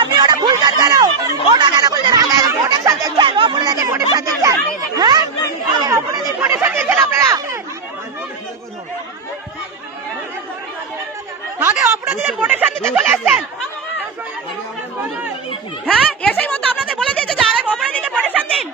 আপনি ওটা খুলছেন কেন? ওটা কেন খুলছেন? আগে প্রোটেকশন দিচ্ছেন, অপরাধীকে প্রোটেকশন দিচ্ছেন। হ্যাঁ, অপরাধীকে প্রোটেকশন দিচ্ছেন আপনারা। আগে অপরাধীদের প্রোটেকশন দিতে চলে আসছেন। হ্যাঁ, এসেই মতো আপনাদের বলে দিয়েছে যে আরে অপরাধীকে প্রোটেকশন দিন।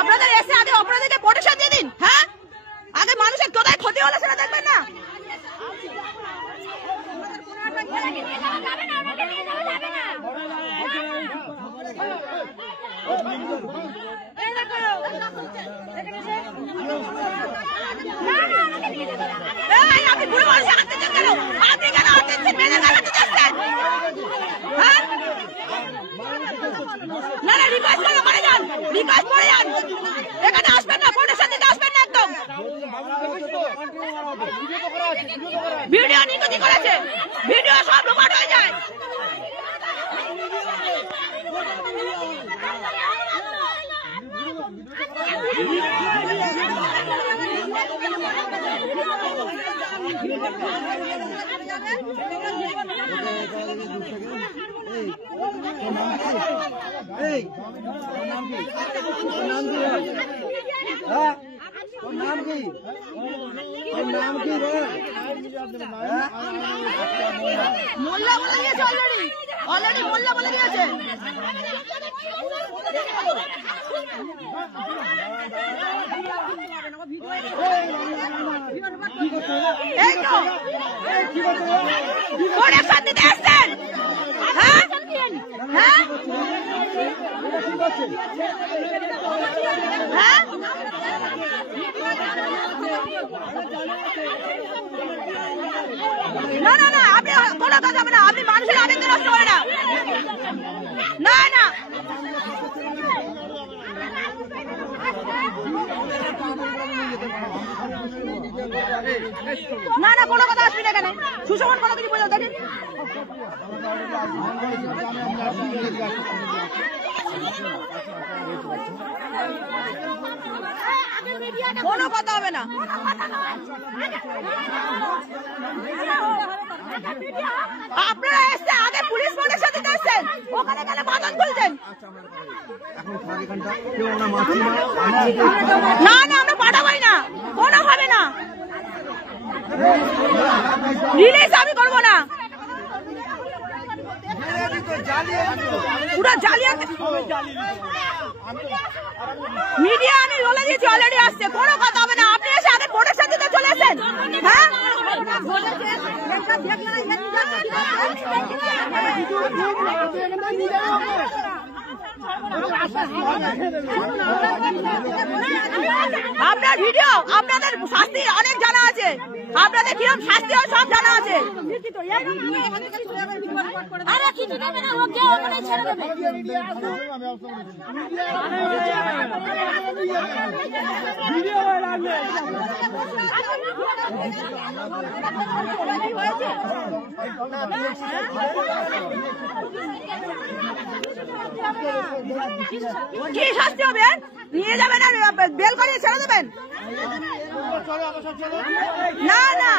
আপনাদের এসে আগে অপরাধীকে প্রোটেকশন দিয়ে দিন। হ্যাঁ, আগে মানুষের কোথায় ক্ষতি হলো সেটা দেখবেন না। আপনি বুড়ো মানুষ হাঁটতে চান কেন? আপনি কেন হাঁটতে মেয়েদের হাঁটতে চাচ্ছেন? হ্যাঁ, না না, রিকোয়েস্ট করে পড়ে যান, রিকোয়েস্ট পড়ে যান। এখানে আসবেন না, প্রোটেকশন দিতে আসবেন না একদম। ভিডিও নিকুতি করেছে, ভিডিও সব লোপাট হয়ে যায়। नाम की रे মোল্লা বলে দিয়েছে, অলরেডি মোল্লা বলে দিয়েছে। এই তো প্রোটেকশন দিতে আসছেন। হ্যাঁ হ্যাঁ হ্যাঁ, না না না, আপনি কোনো কাজ হবে না। আপনি মানুষের আনন্দ নষ্ট করে না। না না না না, কোনো কথা আসবি না এখানে। সুশোভন কোনো কিছু বলে দেখেন। কোনো কথা হবে না। আপনারা এসছেন, আগে পুলিশ প্রোটেকশন দিতে এসছেন, ওখানে কেন বাদন খুলছেন? না না, আমরা পাঠাবোই না, কোনো হবে না। রিলিজ আমি করবো না। পুরো জালিয়াতি মিডিয়া আমি বলে দিয়েছি, অলরেডি আসছে, কোনো কথা হবে না। আপনি এসে আগে প্রোটেকশন দিতে চলে এসেছেন। হ্যাঁ, আপনার ভিডিও, আপনাদের শাস্তি অনেক জানা আছে, আপনাদের কিরকম শাস্তি হয় সব জানা আছে। আরে কিছু দেবে না, ওকে ওখানে ছেড়ে দেবে। কি শাস্তি হবে? নিয়ে যাবেন আর বেল করিয়ে ছেড়ে দেবেন? না না,